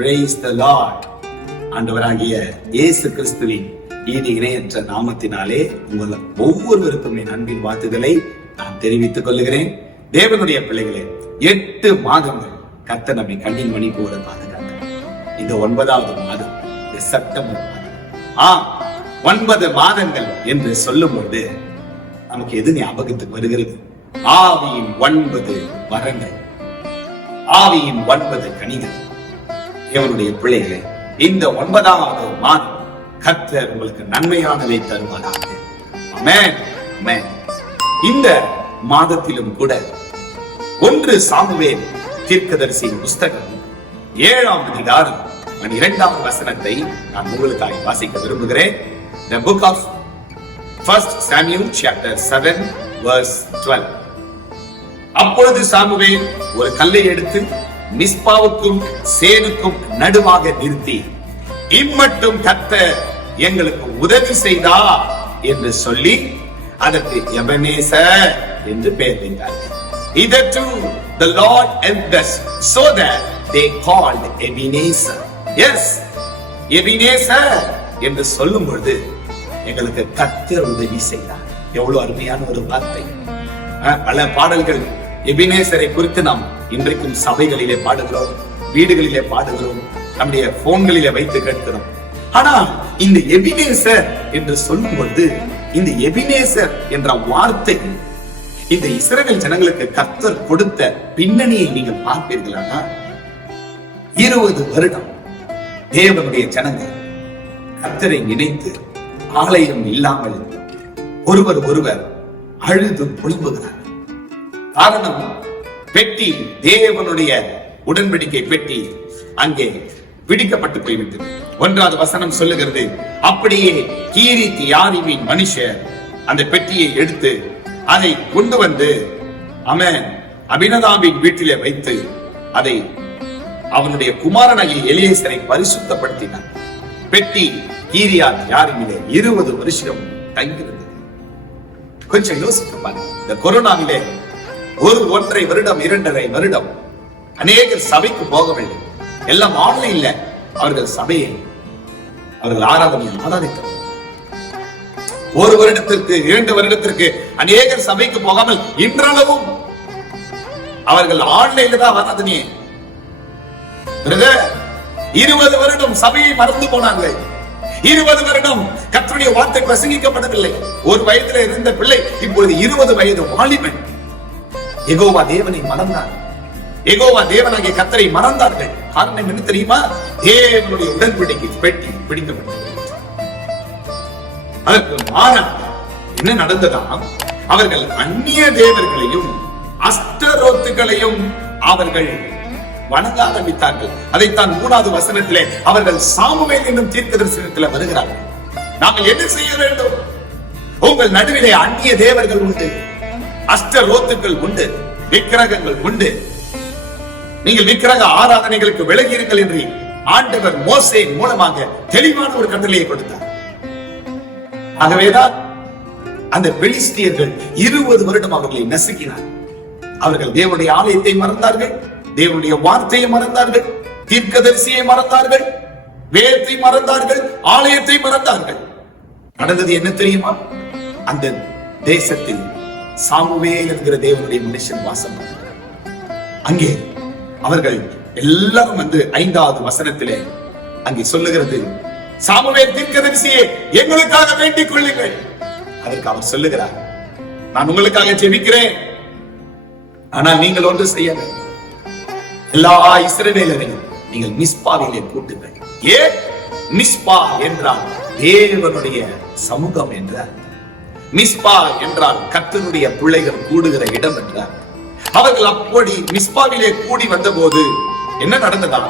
Brace த Lord ஆண்டவராகிய இயேசு கிறிஸ்துவின் ஈடு இணையற்ற நாமத்தினாலே உங்கள் ஒவ்வொருவருக்கும் என் அன்பின் வாழ்த்துதலை நான் தெரிவித்துக் கொள்கிறேன். தேவனுடைய பிள்ளைகளே எட்டு மாதங்கள் கத்த நம்மை கண்ணின் மணி போல பாதுகாத்தார் இந்த ஒன்பதாவது மாதம் இந்த செப்டம்பர் மாதம். ஆ ஒன்பது மாதங்கள் என்று சொல்லும் பொழுது நமக்கு எது ஞாபகத்துக்கு வருகிறது? ஆவியின் ஒன்பது வரங்கள் ஆவியின் ஒன்பது கனிகள். தேவனுடைய பிள்ளைகளே இந்த ஒன்பதாவது மாதம் கத்தர் உங்களுக்கு நன்மையானதை தருவாராக. இந்த மாதத்திலும் கூட ஒன்று சாமுவேல் தீர்க்கதரிசியின் புஸ்தகம் ஏழாம் அதிகாரம் இரண்டாம் வசனத்தை நான் உங்களுக்காக வாசிக்க விரும்புகிறேன். The book of first samuel chapter 7 verse 12 அப்பொழுது சாமுவேல் ஒரு கல்லை எடுத்து மிஸ்பாவுக்கும் சேனுக்கும் நடுவாக நிறுத்தி இம்மட்டும் கத்த எங்களுக்கு உதவி செய்தா என்று சொல்லி அதற்கு எபனேச என்று பெயர் வைத்தார். இதற்கு the Lord helped us so that they called Ebenezer. Yes, Ebenezer என்று சொல்லும் பொழுது எங்களுக்கு கத்தர் உதவி செய்தார். எவ்வளவு அருமையான ஒரு வார்த்தை. பல பாடல்கள் எபினேசரை குறித்து நாம் இன்றைக்கும் சபைகளிலே பாடுகிறோம் வீடுகளிலே பாடுகிறோம் நம்முடைய போன்களிலே வைத்து கேட்கிறோம். ஆனா இந்த எபினேசர் என்று சொல்லும் பொழுது இந்த எபினேசர் என்ற வார்த்தை இந்த இஸ்ரேல் ஜனங்களுக்கு கர்த்தர் கொடுத்த பின்னணியை நீங்கள் பார்ப்பீர்களானா? இருபது வருடம் தேவனுடைய ஜனங்கள் கர்த்தரை நினைத்து ஆலயம் இல்லாமல் ஒருவர் ஒருவர் அழுது புலம்புகிறார் காரணம் பெட்டி தேவனுடைய உடன்படிக்கை பெட்டி அங்கே பிடிக்கப்பட்டு போய்விட்டது. ஒன்றாவது வசனம் சொல்லுகிறது அப்படியே கீரித் யாரிவின் மனுஷர் அந்த பெட்டியை எடுத்து அதை கொண்டு வந்து அவன் அபினதாபின் வீட்டிலே வைத்து அதை அவனுடைய குமாரனாகிய எலியேசரை பரிசுத்தப்படுத்தினான் பெட்டி கீரியாத் யாரிமிலே இருபது வருஷம் தங்கியிருந்தது. கொஞ்சம் யோசிக்க பாருங்க இந்த கொரோனாவிலே ஒரு ஒன்றரை வருடம் இரண்டரை வருடம் அநேகர் சபைக்கு போகவில்லை. எல்லாம் ஆன்லைன்ல. அவர்கள் சபையை அவர்கள் ஆராதனையை ஆராதித்தார் ஒரு வருடத்திற்கு இரண்டு வருடத்திற்கு அநேகர் சபைக்கு போகாமல் இன்றளவும் அவர்கள் ஆன்லைன்ல தான் ஆராதனையே இருபது வருடம் சபையை மறந்து போனார்கள். இருபது வருடம் கர்த்தருடைய வார்த்தை பிரசங்கிக்கப்படவில்லை. ஒரு வயதில இருந்த பிள்ளை இப்பொழுது இருபது வயது வாலிபன். எகோவா தேவனை மறந்தார் எகோவா தேவனாகிய கத்தரை மறந்தார்கள் காரணம் என்ன தெரியுமா? தேவனுடைய உடன்படிக்கை பெட்டி பிடிக்கப்பட்டது அதற்கு மாறாக என்ன நடந்ததாம்? அவர்கள் அந்நிய தேவர்களையும் அஸ்தரோத்துகளையும் அவர்கள் வணங்க ஆரம்பித்தார்கள் அதைத்தான் மூணாவது வசனத்திலே அவர்கள் சாமுவேல் என்னும் தீர்க்க தரிசனத்தில் வருகிறார்கள். நாங்கள் என்ன செய்ய வேண்டும்? உங்கள் நடுவிலே அந்நிய தேவர்கள் உண்டு. அஷ்டரோத்துக்கள் உண்டு விக்கிரகங்கள் உண்டு. நீங்கள் விக்கிரக ஆராதனைகளுக்கு விலகியிருங்கள் என்று ஆண்டவர் மோசை மூலமாக தெளிவான ஒரு கட்டளையை கொடுத்தார். ஆகவேதான் அந்த பெலிஸ்தியர்கள் இருபது வருடம் அவர்களை நசுக்கினார். அவர்கள் தேவனுடைய ஆலயத்தை மறந்தார்கள் தேவனுடைய வார்த்தையை மறந்தார்கள் தீர்க்கதரிசியை மறந்தார்கள் வேதத்தை மறந்தார்கள் ஆலயத்தை மறந்தார்கள். நடந்தது என்ன தெரியுமா? அந்த தேசத்தில் சாமுவேல் என்கிற தேவனுடைய மனுஷன் வாசம் அங்கே அவர்கள் எல்லாரும் வந்து ஐந்தாவது வசனத்திலே அங்கே சொல்லுகிறது சாமுவேல் தீர்க்கதரிசியே எங்களுக்காக வேண்டிக் கொள்ளுங்கள். அதற்கு அவர் சொல்லுகிறார் நான் உங்களுக்காக ஜெபிக்கிறேன். ஆனா நீங்கள் ஒன்று செய்ய எல்லா இஸ்ரவேலரையும் நீங்கள் மிஸ்பாவிலே கூட்டுங்கள். ஏன்? மிஸ்பா என்றால் தேவனுடைய சமூகம் என்றார் மிஸ்பா என்றால் கத்தனுடைய பிள்ளைகள் கூடுகிற இடம் என்றார். அவர்கள் அப்படி மிஸ்பாவிலே கூடி வந்தபோது என்ன நடந்ததா?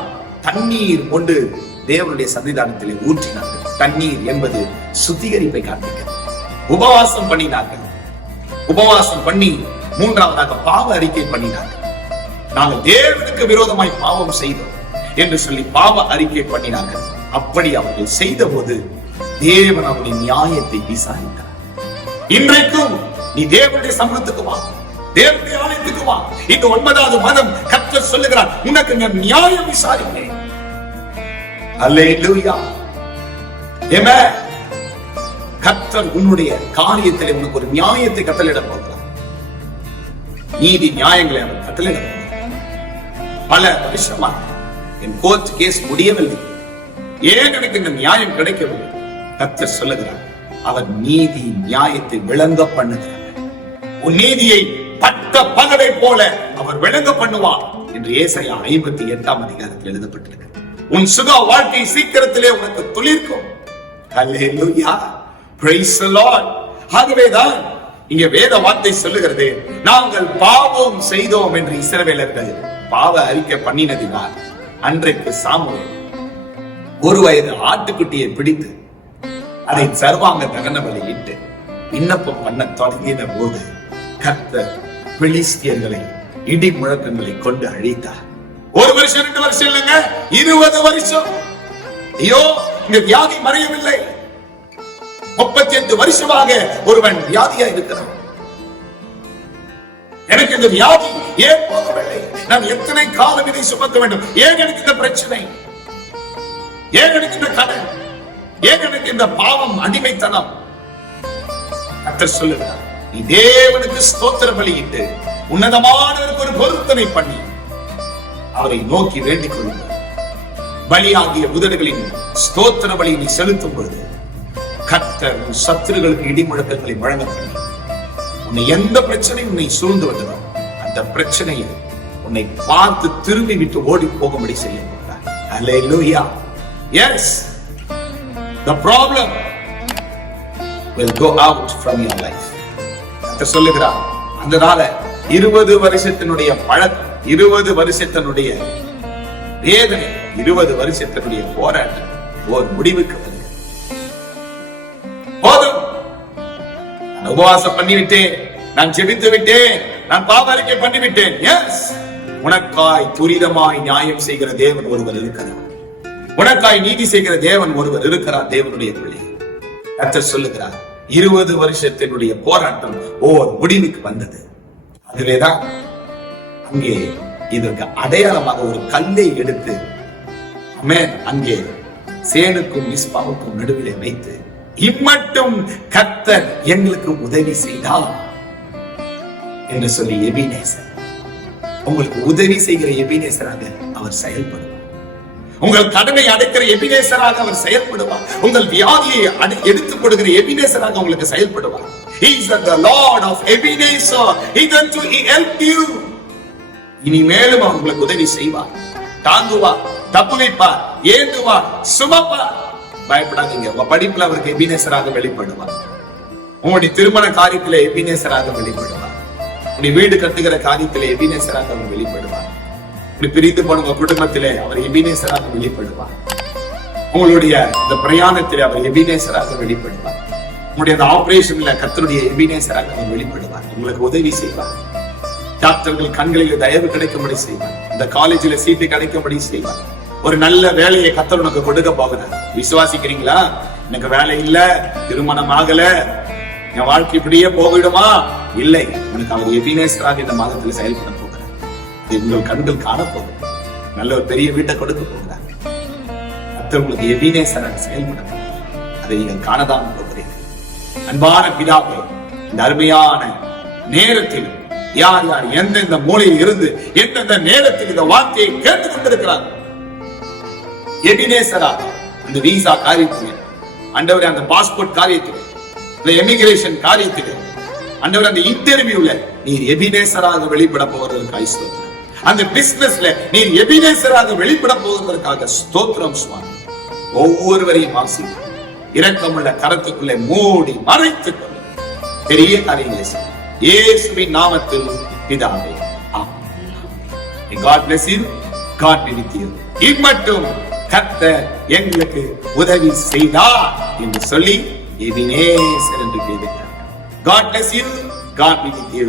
தண்ணீர் கொண்டு தேவனுடைய சன்னிதானத்திலே ஊற்றினார்கள். தண்ணீர் என்பது சுத்திகரிப்பை காண்பிக்கிறது. உபவாசம் பண்ணினார்கள். உபவாசம் பண்ணி மூன்றாவதாக பாவ அறிக்கை பண்ணினார்கள். நாங்கள் தேவனுக்கு விரோதமாய் பாவம் செய்தோம் என்று சொல்லி பாவ அறிக்கை பண்ணினார்கள். அப்படி அவர்கள் செய்த போது தேவன் அவருடைய நியாயத்தை விசாரித்தார். இன்றைக்கும் நீ தேவனுடைய சமூகத்துக்கு வா. தேவனுடைய ஆலயத்துக்கு வா. இந்த ஒன்பதாவது மதம் கர்த்தர் சொல்லுகிறார் உனக்கு நான் நியாயம் விசாரிக்கிறேன். அல்லேலூயா. உன்னுடைய காரியத்திலே உனக்கு ஒரு நியாயத்தை கட்டளையிட போகிறார். நீதி நியாயங்களை அவர் கட்டளையிட போகிறார். பல வருஷமா என் கோர்ட் கேஸ் முடியவில்லை. ஏன் எனக்கு இந்த நியாயம் கிடைக்கவில்லை? கத்தர் சொல்லுகிறார் அவர் நீதி நியாயத்தை விளங்க பண்ணுகிறார். உன் நீதியை பட்ட பகலை போல அவர் விளங்க பண்ணுவார் என்று ஏசையா ஐம்பத்தி எட்டாம் அதிகாரத்தில் எழுதப்பட்டிருக்கு உன் சுக வாழ்க்கை சீக்கிரத்திலே உனக்கு துளிர்க்கும். ஆகவேதான் இங்க வேத வார்த்தை சொல்லுகிறது நாங்கள் பாவம் செய்தோம் என்று இஸ்ரவேலர்கள் பாவ அறிக்கை பண்ணினதினால் அன்றைக்கு சாமுவேல் ஒரு வயது ஆட்டுக்குட்டியை பிடித்து அதை சர்வாங்க தகன பலியிட்டு விண்ணப்பம் பண்ண தொடங்கின போது கர்த்தர் பிலிஸ்தியர்களை இடி முழக்கங்களை கொண்டு அழித்தார். ஒரு வருஷம் ரெண்டு வருஷம் இல்லைங்க இருபது வருஷம். ஐயோ இங்க வியாதி மறையவில்லை. முப்பத்தி எட்டு வருஷமாக ஒருவன் வியாதியா இருக்கிறான். எனக்கு இந்த வியாதி ஏன் போகவில்லை? நான் எத்தனை காலம் இதை சுமக்க வேண்டும்? ஏன் எனக்கு இந்த பிரச்சனை? ஏன் எனக்கு இந்த கடன்? ஏன் எனக்கு இந்த பாவம் அடிமைத்தனம். கத்தர் சொல்லுகிறார் நீ தேவனுக்கு ஸ்தோத்திர பலியிட்டு உன்னதமானவருக்கு ஒரு பொருத்தனை பண்ணி அவரை நோக்கி வேண்டிக் கொள்ளுங்கள். பலியாகிய உதடுகளின் ஸ்தோத்திர பலி நீ செலுத்தும் பொழுது கத்தர் உன் சத்துருகளுக்கு இடி முழக்கங்களை வழங்க பண்ணி உன்னை எந்த பிரச்சனையும் உன்னை சூழ்ந்து வந்ததோ அந்த பிரச்சனையை உன்னை பார்த்து திரும்பி விட்டு ஓடி போகும்படி செய்ய போகிறார் Hallelujah. Yes The problem will go out from your life. சொல்லுகிறார் அதனால இருபது வருஷத்தினுடைய பழக்கம் இருபது வருஷத்தினுடைய வேதனை இருபது வருஷத்தினுடைய போராட்டம் ஒரு முடிவுக்கு வந்து. போதும். உபவாசம் பண்ணிவிட்டேன் நான் ஜெபித்து விட்டேன் நான் பாவரிக்கை பண்ணிவிட்டேன். எஸ் உனக்காய் துரிதமாய் நியாயம் செய்கிற தேவன் ஒருவர் இருக்கிறார் உனக்காய் நீதி செய்கிற தேவன் ஒருவர் இருக்கிறார் தேவனுடைய பிள்ளை கர்த்தர் சொல்லுகிறார் இருபது வருஷத்தினுடைய போராட்டம் ஓர் முடிவுக்கு வந்தது. அதுவேதான் அங்கே இதற்கு அடையாளமாக ஒரு கல்லை எடுத்து ஆமென், அங்கே சேனுக்கும் இஸ்பாவுக்கும் நடுவிலே வைத்து இம்மட்டும் கத்தர் எங்களுக்கு உதவி செய்தார் என்று சொல்லி எபினேசர் உங்களுக்கு உதவி செய்கிற எபினேசராக அவர் செயல்படும். உங்கள் கடனை அடைக்கிற எபினேசராக அவர் செயல்படுவார் உங்கள் வியாதியை எடுத்துக் கொடுக்கிற எபினேசராக உங்களுக்கு செயல்படுவார் He is இனிமேலும் அவர் உங்களுக்கு உதவி செய்வார் தாங்குவார் தப்புவிப்பார் ஏந்துவார் சுமப்பார் பயப்படாதீங்க உங்க படிப்புல அவருக்கு எபினேசராக வெளிப்படுவார் உங்களுடைய திருமண காரியத்துல எபினேசராக வெளிப்படுவார் உங்களுடைய வீடு கட்டுகிற காரியத்துல எபினேசராக அவர் வெளிப்படுவார் இப்படி பிரித்து போன உங்க குடும்பத்திலே அவர் எபினேசராக வெளிப்படுவார். உங்களுடைய இந்த பிரயாணத்திலே அவர் எபினேசராக வெளிப்படுவார். உங்களுடைய அந்த ஆபரேஷன்ல கத்தருடைய எபினேசராக அவர் வெளிப்படுவார். உங்களுக்கு உதவி செய்வார். டாக்டர்கள் கண்களில் தயவு கிடைக்கும்படி செய்வார். இந்த காலேஜ்ல சீட்டு கிடைக்கும்படி செய்வார். ஒரு நல்ல வேலையை கத்தர் உனக்கு கொடுக்க போகிறார். விசுவாசிக்கிறீங்களா? எனக்கு வேலை இல்ல திருமணம் ஆகல. என் வாழ்க்கை இப்படியே போகிடுமா? இல்லை. உனக்கு அவர் எபினேசராக இந்த மாதத்தில் செயல்படும் உங்கள் கண்கள் காணப்போகுது. நல்ல ஒரு பெரிய வீட்டை கொடுக்க போகிறாங்க. கர்த்தர் உங்களுக்கு சரண் செயல்பட அதை நீங்கள் காணதான் போகிறீர்கள். அன்பான பிதாவே இந்த அருமையான நேரத்தில் யார் யார் எந்தெந்த மூலையில் இருந்து எந்தெந்த நேரத்தில் இந்த வார்த்தையை கேட்டுக் கொண்டிருக்கிறார்? எபினேசரா அந்த விசா காரியத்தில் அண்டவரே அந்த பாஸ்போர்ட் காரியத்தில் இந்த எமிகிரேஷன் காரியத்தில் அண்டவர் அந்த இன்டர்வியூல நீர் எபினேசராக வெளிப்பட போவதற்கு ஸ்தோத்திரம் அந்த பிசினஸ்ல நீர் எபினேசராக வெளிப்பட போவதற்காக ஸ்தோத்திரம் சுவாமி ஒவ்வொருவரையும் வாசி இரக்கமுள்ள கரத்துக்குள்ளே மூடி மறைத்துக் கொள்ளும் பெரிய காரியங்களை செய்யும். இயேசுவின் நாமத்தில் பிதாவே ஆமென். God bless you. God be with you. இம்மட்டும் கத்த எங்களுக்கு உதவி செய்தார் என்று சொல்லி எபினேசர் என்று கேட்டார் God bless you. God be with you.